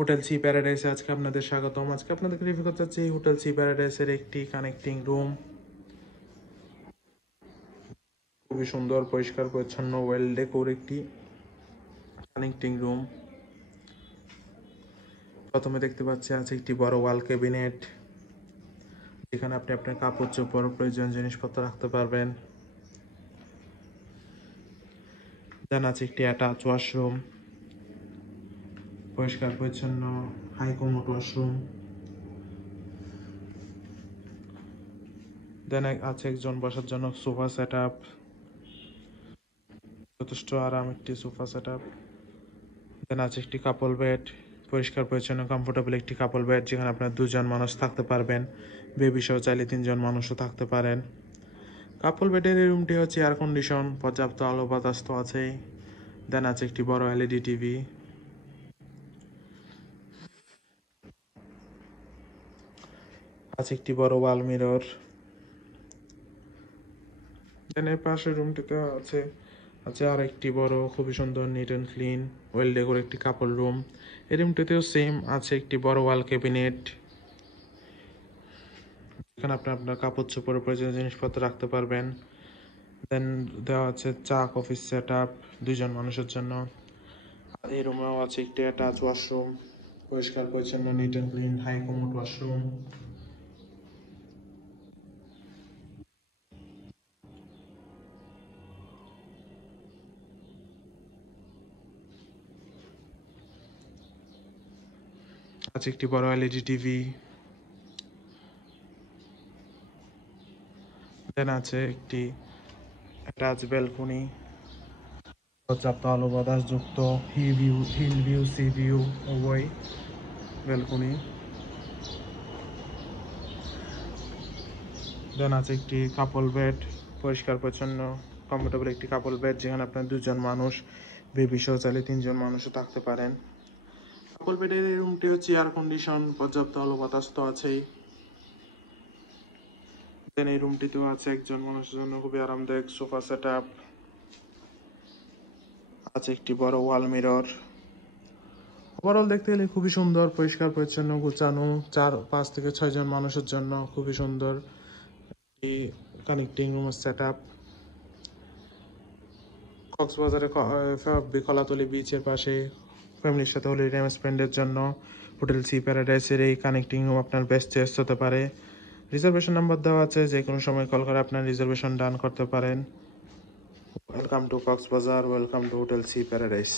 Hotel sea প্যারাডাইসে আজকে আপনাদের স্বাগতম। আজকে আপনাদেরকে রিভিউ করতে চাচ্ছি হোটেল সি প্যারাডাইসের একটি কানেক্টিং রুম। খুবই সুন্দর, পরিষ্কার পরিচ্ছন্ন, ওয়েল ডেকোর একটি কানেক্টিং রুম। প্রথমে দেখতে পাচ্ছি আছে একটি বড় ওয়াল ক্যাবিনেট, যেখানে আপনি আপনার কাপড় চোপড় প্রয়োজনীয় জিনিসপত্র রাখতে পারবেন। দেন আছে একটি অ্যাটাচ ওয়াশরুম, পরিষ্কার পরিচ্ছন্ন হাই কমোড ওয়াশরুম। দেন আছে একজন বসার জন্য সোফা সেট আপ, যথেষ্ট আরাম একটি সোফা সেট আপ। দেন আছে একটি কাপল বেড, পরিষ্কার পরিচ্ছন্ন কমফোর্টেবল একটি কাপল বেড, যেখানে আপনার দুজন মানুষ থাকতে পারবেন। বেবি সহ চাইলে 3জন মানুষও থাকতে পারেন। কাপল বেডের এই রুমটি হচ্ছে এয়ার কন্ডিশন, পর্যাপ্ত আলো বাতাস তো আছেই। দেন আছে একটি বড় এলইডি টিভি, আছে একটি বড় ওয়াল মিরর। দেন এর পাশের রুমটিতে আছে আর একটি বড়, খুবই সুন্দর, NEET and clean, well decor একটি কাপড় রুম। এই রুমটিতেও সেম আছে একটি বড় ওয়াল ক্যাবিনেট, এখানে আপনি আপনার কাপড় চোপড় প্রয়োজনীয় জিনিসপত্র রাখতে পারবেন। দেন দেওয়া আছে চা কফি সেট আপ 2জন মানুষের জন্য। আর এই রুমেও আছে একটি অ্যাটাচ ওয়াশরুম, পরিষ্কার পরিচ্ছন্ন, neat and clean, high commode washroom. আছে একটি বড় এলইডি টিভি। দেন আছে একটি অ্যাটাচ ব্যালকনি, পর্যাপ্ত আলো বাতাস যুক্ত হিল ভিউ সি ভিউ উভয় ব্যালকনি। দেন আছে একটি কাপল বেড, পরিষ্কার পরিচ্ছন্ন কমফোর্টেবল একটি কাপল বেড, যেখানে আপনার 2জন মানুষ, বেবি সহ চাইলে 3জন মানুষও থাকতে পারেন। কাপল বেডের এই রুমটি হচ্ছে এয়ার কন্ডিশন, পর্যাপ্ত আলো বাতাস তো আছেই। দেন এই রুমটিতেও আছে একজন মানুষের জন্য খুবই আরামদায়ক সোফা সেট আপ, আছে একটি বড় ওয়াল মিরর। ওভারঅল দেখতে গেলে খুবই সুন্দর, পরিষ্কার পরিচ্ছন্ন, গোছানো, 4-5 থেকে 6জন মানুষের জন্য খুবই সুন্দর একটি কানেক্টিং রুমের সেট আপ। কক্সবাজারে কলাতলি বিচের পাশে ফ্যামিলির সাথে হলিডে টাইম স্পেন্ডের জন্য হোটেল সি প্যারাডাইসের এই কানেক্টিং রুম আপনার বেস্ট চয়েস হতে পারে। রিজার্ভেশন নাম্বার দেওয়া আছে, যে কোনো সময় কল করে আপনার রিজার্ভেশন ডান করতে পারেন। Welcome to Cox's Bazar, welcome to hotel Sea paradise.